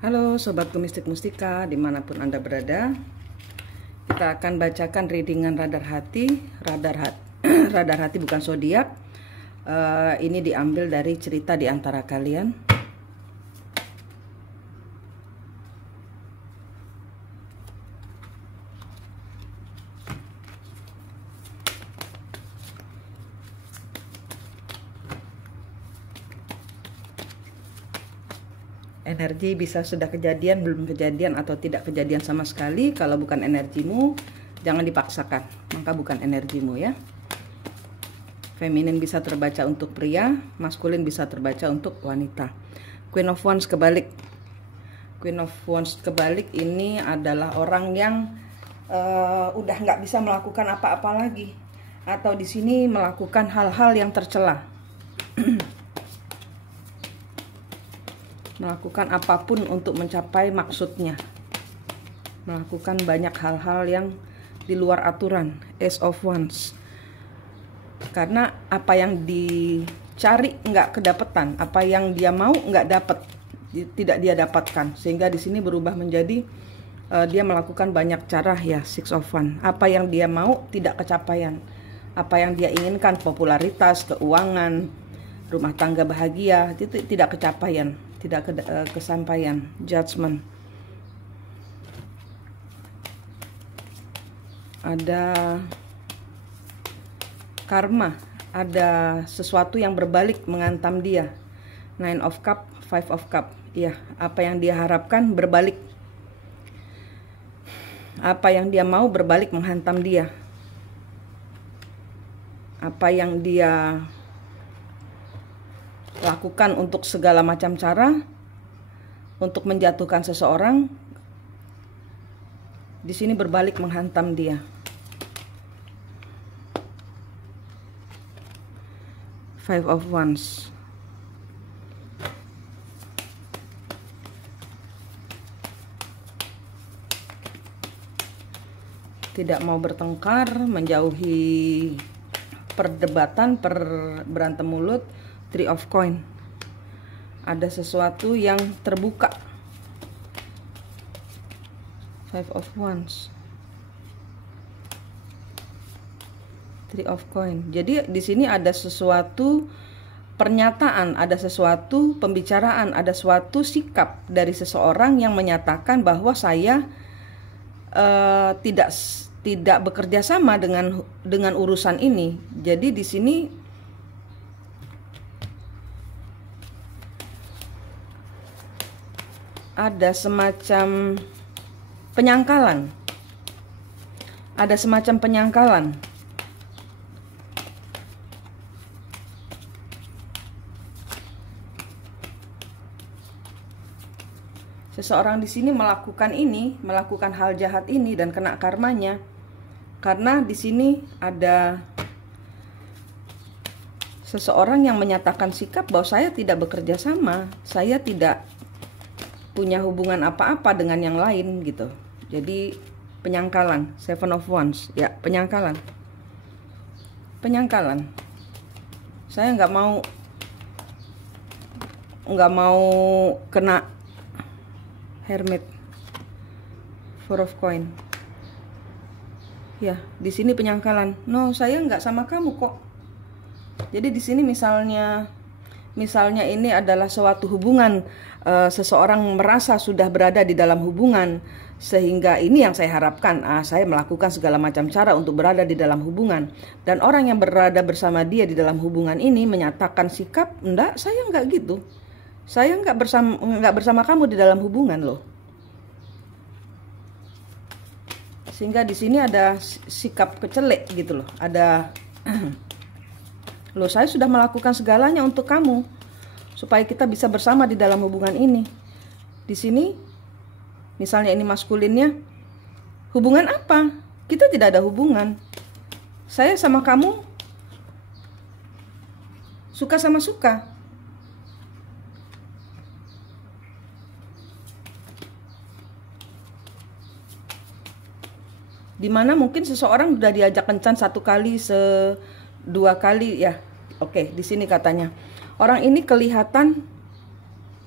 Halo Sobatku Mistik Mustika, dimanapun Anda berada. Kita akan bacakan readingan radar hati. Radar hati bukan zodiak. Ini diambil dari cerita di antara kalian. Energi bisa sudah kejadian, belum kejadian, atau tidak kejadian sama sekali. Kalau bukan energimu, jangan dipaksakan, maka bukan energimu ya. Feminin bisa terbaca untuk pria, maskulin bisa terbaca untuk wanita. Queen of Wands kebalik. Queen of Wands kebalik ini adalah orang yang udah nggak bisa melakukan apa-apa lagi, atau di sini melakukan hal-hal yang tercela. Melakukan apapun untuk mencapai maksudnya, melakukan banyak hal-hal yang di luar aturan. Ace of Wands, karena apa yang dicari nggak kedapetan, apa yang dia mau nggak dapet, tidak dia dapatkan, sehingga di sini berubah menjadi dia melakukan banyak cara ya. Six of Wands, apa yang dia mau tidak kecapaian, apa yang dia inginkan, popularitas, keuangan, rumah tangga bahagia, itu tidak kecapaian, tidak kesampaian. Judgment, ada karma, ada sesuatu yang berbalik menghantam dia. Nine of Cup, Five of Cup, ya, apa yang dia harapkan berbalik, apa yang dia mau berbalik menghantam dia, apa yang dia lakukan untuk segala macam cara untuk menjatuhkan seseorang, di sini berbalik menghantam dia. Five of Wands, tidak mau bertengkar, menjauhi perdebatan, berantem mulut. Three of Coin, ada sesuatu yang terbuka. Five of Wands, Three of Coin. Jadi di sini ada sesuatu pernyataan, ada sesuatu pembicaraan, ada suatu sikap dari seseorang yang menyatakan bahwa saya tidak bekerja sama dengan urusan ini. Jadi di sini ada semacam penyangkalan. Ada semacam penyangkalan. Seseorang di sini melakukan hal jahat ini dan kena karmanya. Karena di sini ada seseorang yang menyatakan sikap bahwa saya tidak bekerja sama, saya tidak punya hubungan apa-apa dengan yang lain gitu. Jadi penyangkalan. Seven of Wands, ya, penyangkalan. Saya nggak mau kena Hermit. Four of Coin, ya, di sini penyangkalan. No, saya nggak sama kamu kok. Jadi di sini misalnya ini adalah suatu hubungan, seseorang merasa sudah berada di dalam hubungan, sehingga ini yang saya harapkan, saya melakukan segala macam cara untuk berada di dalam hubungan, dan orang yang berada bersama dia di dalam hubungan ini menyatakan sikap, enggak, saya enggak gitu, saya enggak bersama kamu di dalam hubungan loh. Sehingga di sini ada sikap kecelek gitu loh, ada loh, saya sudah melakukan segalanya untuk kamu supaya kita bisa bersama di dalam hubungan ini. Di sini misalnya ini maskulinnya, hubungan apa? Kita tidak ada hubungan. Saya sama kamu suka sama suka. Dimana mungkin seseorang sudah diajak kencan 1 kali, 2 kali ya. Oke, di sini katanya orang ini kelihatan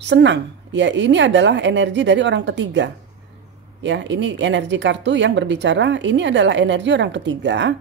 senang Ya, ini adalah energi dari orang ketiga. Ya, ini energi kartu yang berbicara, ini adalah energi orang ketiga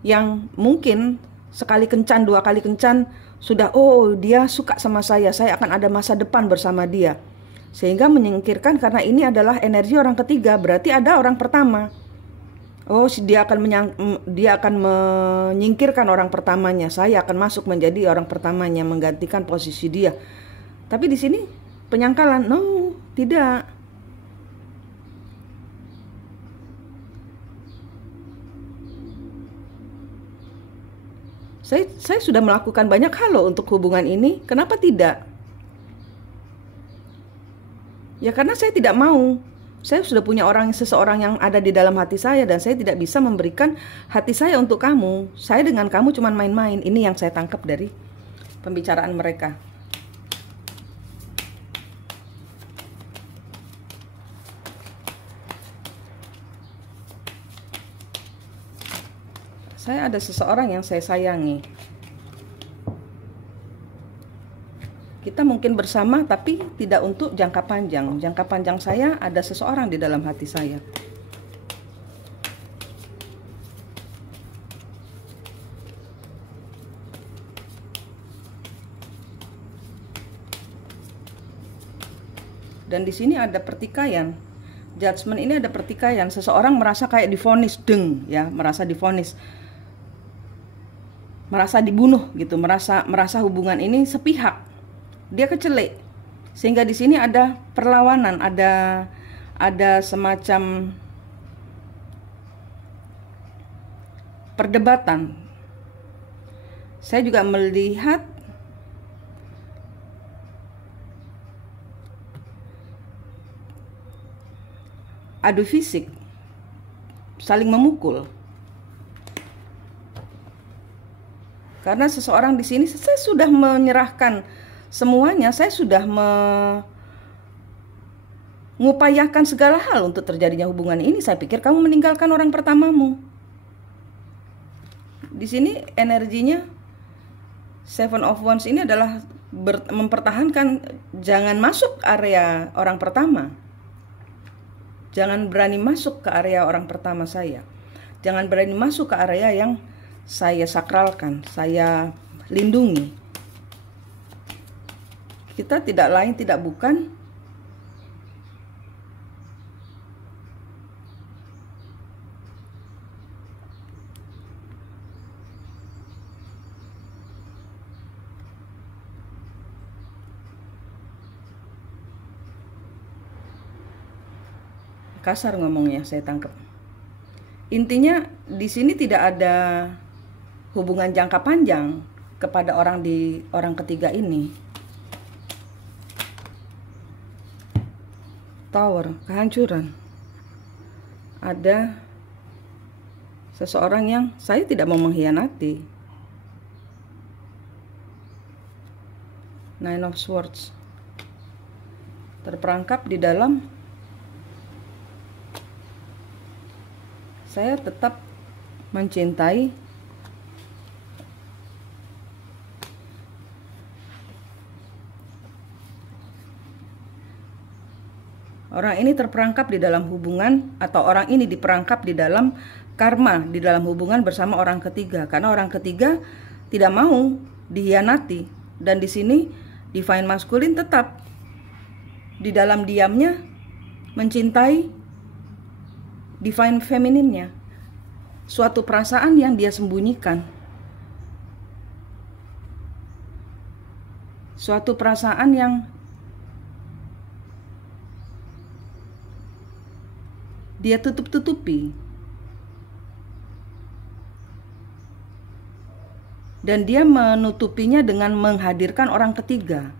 yang mungkin sekali kencan, dua kali kencan sudah, oh dia suka sama saya akan ada masa depan bersama dia. Sehingga menyingkirkan, karena ini adalah energi orang ketiga, berarti ada orang pertama. Oh, dia akan menyingkirkan orang pertamanya. Saya akan masuk menjadi orang pertamanya, menggantikan posisi dia. Tapi di sini penyangkalan, no, tidak. Saya sudah melakukan banyak hal loh untuk hubungan ini. Kenapa tidak? Ya karena saya tidak mau. Saya sudah punya seseorang yang ada di dalam hati saya, dan saya tidak bisa memberikan hati saya untuk kamu. Saya dengan kamu cuma main-main. Ini yang saya tangkap dari pembicaraan mereka. Saya ada seseorang yang saya sayangi. Kita mungkin bersama, tapi tidak untuk jangka panjang. Jangka panjang saya ada seseorang di dalam hati saya. Dan di sini ada pertikaian. Judgment ini ada pertikaian. Seseorang merasa kayak divonis, ya, merasa divonis. Merasa dibunuh gitu, merasa hubungan ini sepihak. Dia kecelek. Sehingga di sini ada perlawanan, ada semacam perdebatan. Saya juga melihat adu fisik, saling memukul. Karena seseorang di sini, saya sudah menyerahkan semuanya, saya sudah mengupayakan segala hal untuk terjadinya hubungan ini. Saya pikir kamu meninggalkan orang pertamamu. Di sini energinya Seven of Wands ini adalah mempertahankan, jangan masuk area orang pertama. Jangan berani masuk ke area orang pertama saya. Jangan berani masuk ke area yang saya sakralkan, saya lindungi. Kita tidak lain tidak bukan kasar ngomongnya, saya tangkap. Intinya di sini tidak ada hubungan jangka panjang kepada orang ketiga ini. Tower, kehancuran. Ada seseorang yang saya tidak mau mengkhianati. Nine of Swords. Terperangkap di dalam, saya tetap mencintai orang ini, terperangkap di dalam hubungan, atau orang ini diperangkap di dalam karma, di dalam hubungan bersama orang ketiga. Karena orang ketiga tidak mau dikhianati. Dan di sini Divine Masculine tetap di dalam diamnya mencintai Divine Feminine-nya. Suatu perasaan yang dia sembunyikan. Suatu perasaan yang dia tutup-tutupi. Dan dia menutupinya dengan menghadirkan orang ketiga.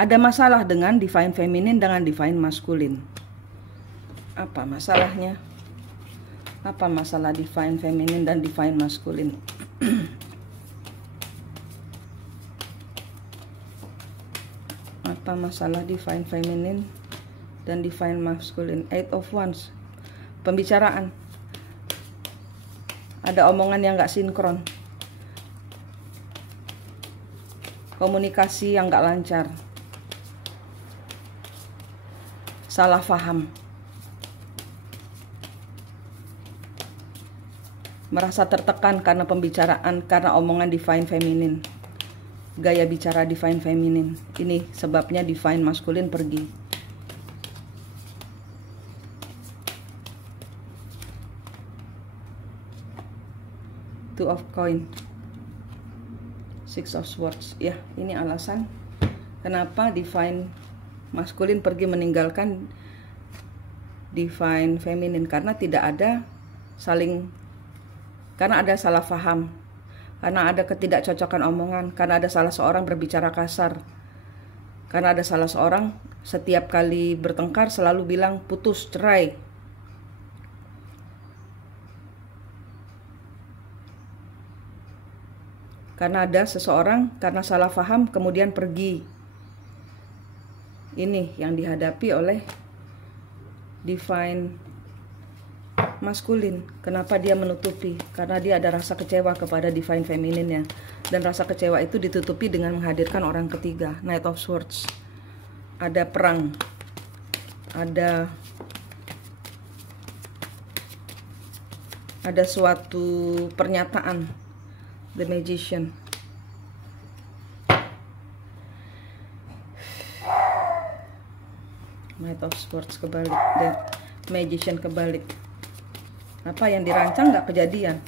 Ada masalah dengan Divine Feminine dengan Divine Masculine. Apa masalahnya? Apa masalah Divine Feminine dan Divine Masculine? Apa masalah Divine Feminine dan Divine Masculine? Eight of Wands. Pembicaraan. Ada omongan yang gak sinkron. Komunikasi yang gak lancar. salah paham, merasa tertekan karena pembicaraan, karena omongan divine feminine, gaya bicara divine feminine. Ini sebabnya divine maskulin pergi. Two of coin, Six of Swords. Ya, ini alasan kenapa divine maskulin pergi meninggalkan divine feminine, karena tidak ada karena ada salah paham, karena ada ketidakcocokan omongan, karena ada salah seorang berbicara kasar, karena ada salah seorang setiap kali bertengkar selalu bilang putus, cerai. Karena ada seseorang karena salah paham kemudian pergi. Ini yang dihadapi oleh divine maskulin. Kenapa dia menutupi? Karena dia ada rasa kecewa kepada divine femininnya. Dan rasa kecewa itu ditutupi dengan menghadirkan orang ketiga, Knight of Swords. Ada perang. Ada suatu pernyataan. The Magician. Knight of Swords kebalik. The Magician kebalik. Apa yang dirancang nggak kejadian.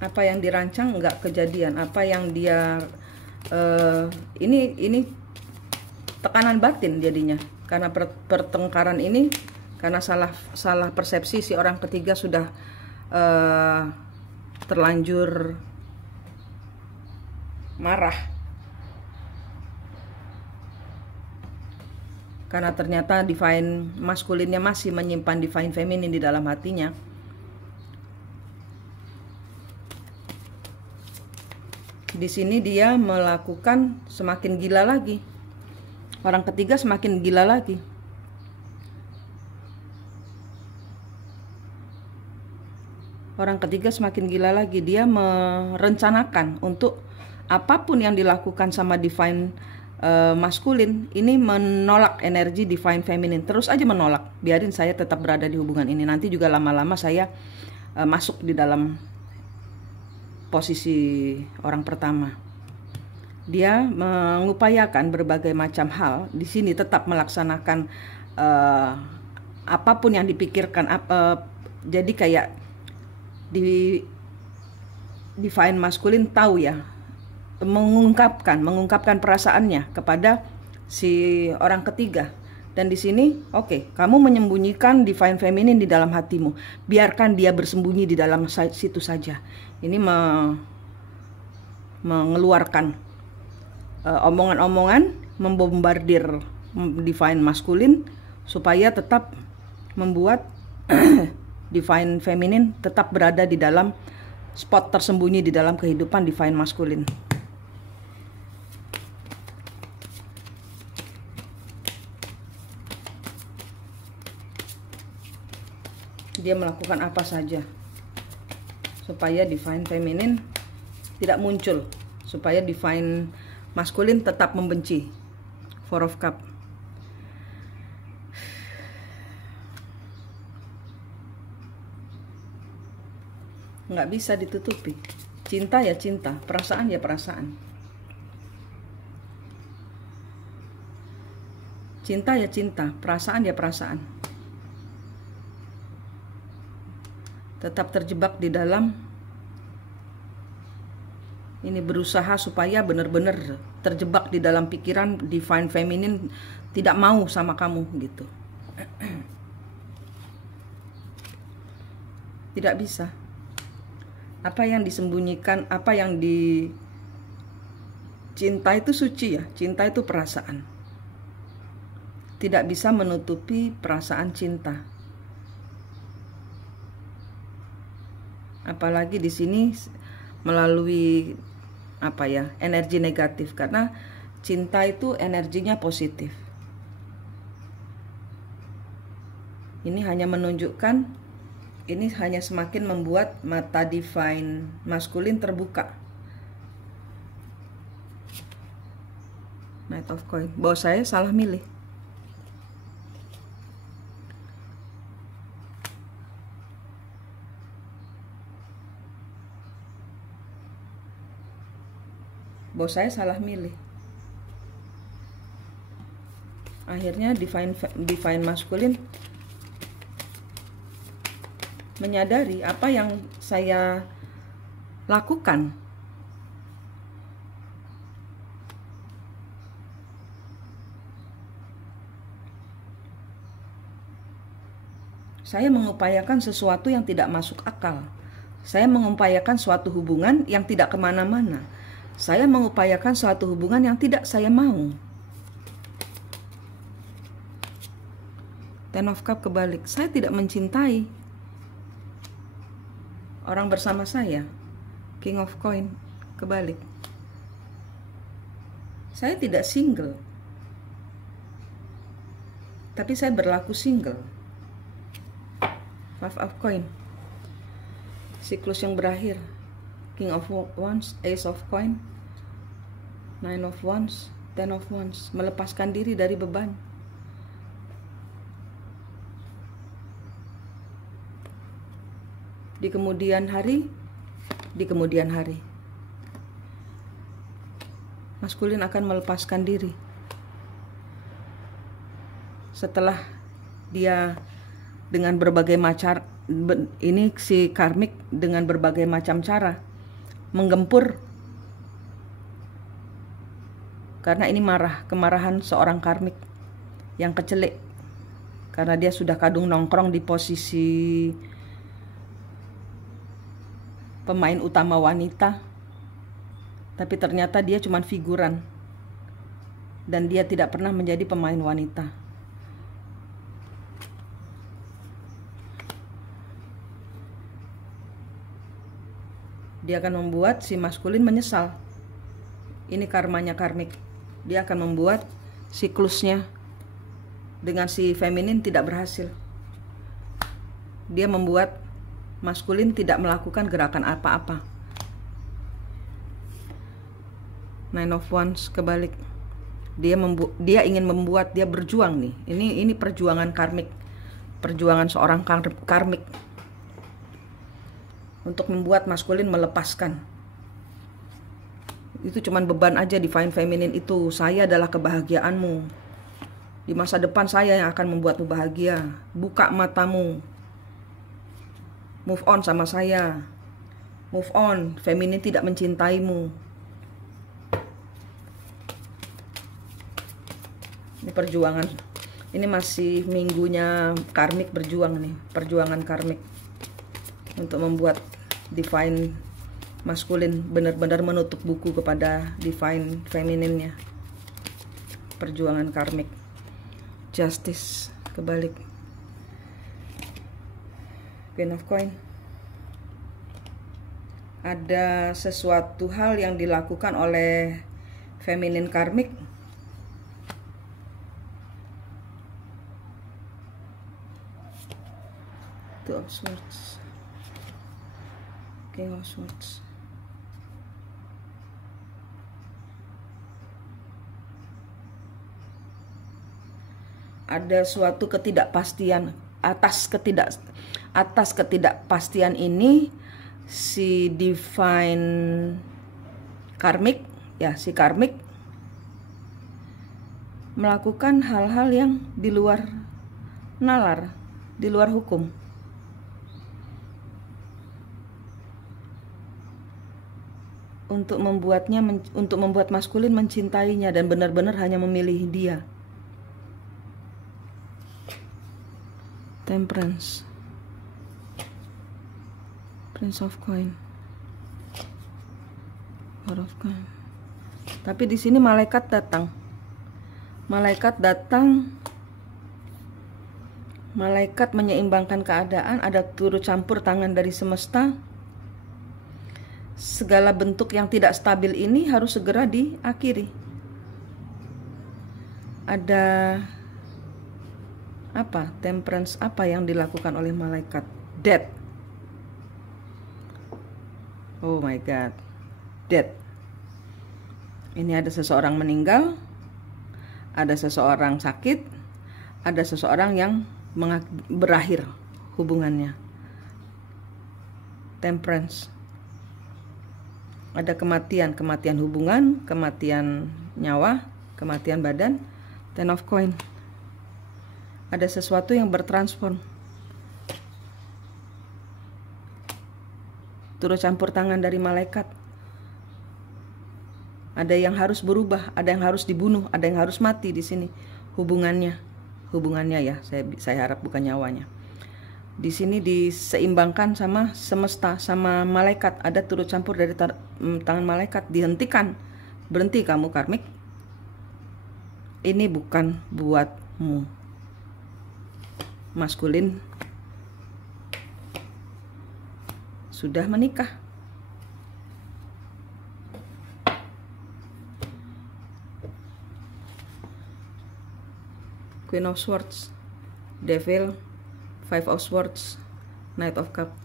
Apa yang dirancang nggak kejadian. Apa yang dia ini tekanan batin jadinya. Karena pertengkaran ini, karena salah persepsi, si orang ketiga sudah terlanjur marah karena ternyata divine maskulinnya masih menyimpan divine feminin di dalam hatinya. Di sini dia melakukan semakin gila lagi, orang ketiga semakin gila lagi. Orang ketiga semakin gila lagi. Dia merencanakan untuk apapun yang dilakukan sama divine maskulin ini menolak energi divine feminine. Terus aja menolak. Biarin saya tetap berada di hubungan ini. Nanti juga lama-lama saya masuk di dalam posisi orang pertama. Dia mengupayakan berbagai macam hal. Di sini tetap melaksanakan apapun yang dipikirkan. Jadi kayak divine maskulin tahu ya, mengungkapkan perasaannya kepada si orang ketiga. Dan di sini oke, kamu menyembunyikan divine feminin di dalam hatimu, biarkan dia bersembunyi di dalam situ saja. Ini mengeluarkan omongan-omongan, membombardir divine maskulin supaya tetap membuat divine feminin tetap berada di dalam spot tersembunyi di dalam kehidupan divine maskulin. Dia melakukan apa saja supaya divine feminin tidak muncul, supaya divine maskulin tetap membenci. Four of Cups. Nggak bisa ditutupi. Cinta ya cinta, perasaan ya perasaan. Cinta ya cinta, perasaan ya perasaan. Tetap terjebak di dalam ini, berusaha supaya benar-benar terjebak di dalam pikiran divine feminine tidak mau sama kamu gitu. Tidak bisa. Apa yang disembunyikan, apa yang cinta itu suci ya, cinta itu perasaan. Tidak bisa menutupi perasaan cinta. Apalagi di sini melalui apa ya, energi negatif, karena cinta itu energinya positif. Ini hanya menunjukkan, ini hanya semakin membuat mata divine maskulin terbuka. Knight of Coin. Bahwa saya salah milih. bahwa saya salah milih. Akhirnya divine masculine menyadari apa yang saya lakukan. Saya mengupayakan sesuatu yang tidak masuk akal. Saya mengupayakan suatu hubungan yang tidak kemana-mana. Saya mengupayakan suatu hubungan yang tidak saya mau. Ten of Cup kebalik. Saya tidak mencintai orang bersama saya. King of Coin kebalik. Saya tidak single, tapi saya berlaku single. Five of Coin, siklus yang berakhir. King of Wands, Ace of Coin, Nine of Wands, Ten of Wands. Melepaskan diri dari beban. Di kemudian hari, maskulin akan melepaskan diri. Setelah dia dengan berbagai macam, ini si karmik dengan berbagai macam cara menggempur, karena ini kemarahan seorang karmik yang kecelik, karena dia sudah kadung nongkrong di posisi pemain utama wanita, tapi ternyata dia cuma figuran dan dia tidak pernah menjadi pemain wanita. Dia akan membuat si maskulin menyesal. Ini karmanya karmik. Dia akan membuat siklusnya dengan si feminin tidak berhasil. Dia membuat maskulin tidak melakukan gerakan apa-apa. Nine of Wands kebalik. Dia ingin membuat, dia berjuang nih. Ini perjuangan karmik. Perjuangan seorang karmik untuk membuat maskulin melepaskan. Itu cuman beban aja. Divine Feminine itu, saya adalah kebahagiaanmu. Di masa depan saya yang akan membuatmu bahagia. Buka matamu. Move on sama saya. Move on. Feminine tidak mencintaimu. Ini perjuangan. Ini masih minggunya karmik berjuang nih. Perjuangan karmik untuk membuat divine maskulin benar-benar menutup buku kepada divine femininnya. Perjuangan karmik. Justice kebalik. Queen of Coin. Ada sesuatu hal yang dilakukan oleh feminin karmik Two of Swords, King of Swords. Ada suatu ketidakpastian. Atas ketidakpastian ini si divine karmik, ya si karmik melakukan hal-hal yang di luar nalar, di luar hukum. Untuk membuat maskulin mencintainya dan benar-benar hanya memilih dia. Temperance, Prince of Coin, Four of Coin. Tapi di sini malaikat datang. Malaikat menyeimbangkan keadaan. Ada turut campur tangan dari semesta. Segala bentuk yang tidak stabil ini harus segera diakhiri. Ada apa? Temperance, apa yang dilakukan oleh malaikat? Death. Oh my God. Death. Ini ada seseorang meninggal, ada seseorang sakit, ada seseorang yang berakhir hubungannya. Temperance. Ada kematian, kematian hubungan, kematian nyawa, kematian badan. Ten of Coin. Ada sesuatu yang bertransform. Turut campur tangan dari malaikat. Ada yang harus berubah, ada yang harus dibunuh, ada yang harus mati di sini. Hubungannya ya, saya harap bukan nyawanya. Di sini diseimbangkan sama semesta, sama malaikat. Ada turut campur dari tangan malaikat. Dihentikan. Berhenti kamu karmik. Ini bukan buatmu. Maskulin sudah menikah. Queen of Swords, Devil, Five of Swords, Knight of Cup.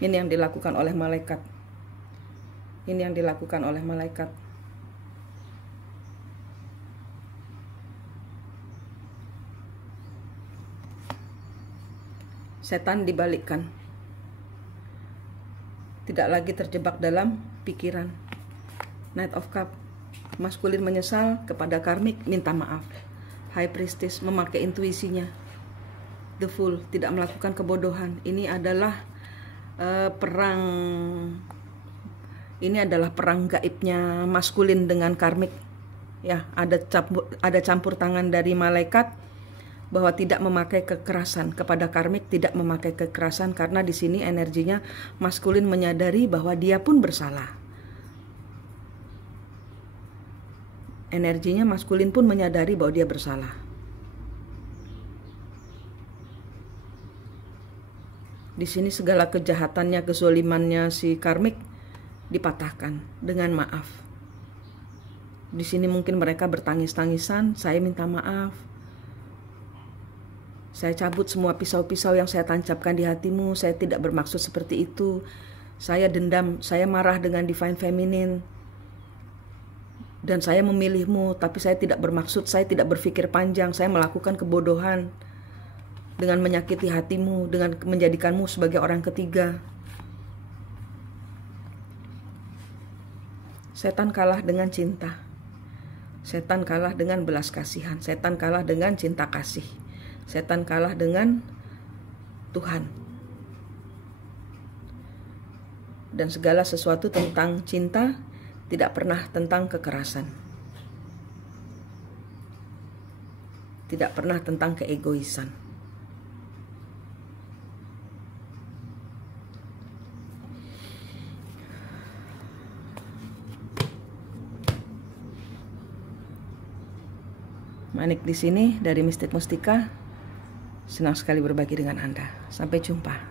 Ini yang dilakukan oleh malaikat. Ini yang dilakukan oleh malaikat. Setan dibalikkan. Tidak lagi terjebak dalam pikiran. Knight of Cup. Maskulin menyesal, kepada karmik minta maaf. High Priestess memakai intuisinya. The Fool, tidak melakukan kebodohan. Ini adalah perang gaibnya maskulin dengan karmik. Ya, ada campur tangan dari malaikat bahwa tidak memakai kekerasan kepada karmik, tidak memakai kekerasan karena di sini energinya maskulin menyadari bahwa dia pun bersalah. Energinya maskulin pun menyadari bahwa dia bersalah. Di sini segala kejahatannya, kezolimannya si karmik dipatahkan dengan maaf. Di sini mungkin mereka bertangis-tangisan, saya minta maaf. Saya cabut semua pisau-pisau yang saya tancapkan di hatimu, saya tidak bermaksud seperti itu. Saya dendam, saya marah dengan Divine Feminine. Dan saya memilihmu, tapi saya tidak bermaksud, saya tidak berpikir panjang, saya melakukan kebodohan dengan menyakiti hatimu, dengan menjadikanmu sebagai orang ketiga. Setan kalah dengan cinta. Setan kalah dengan belas kasihan. Setan kalah dengan cinta kasih. Setan kalah dengan Tuhan. Dan segala sesuatu tentang cinta tidak pernah tentang kekerasan. Tidak pernah tentang keegoisan. Manik di sini dari Mistik Mustika. Senang sekali berbagi dengan Anda. Sampai jumpa.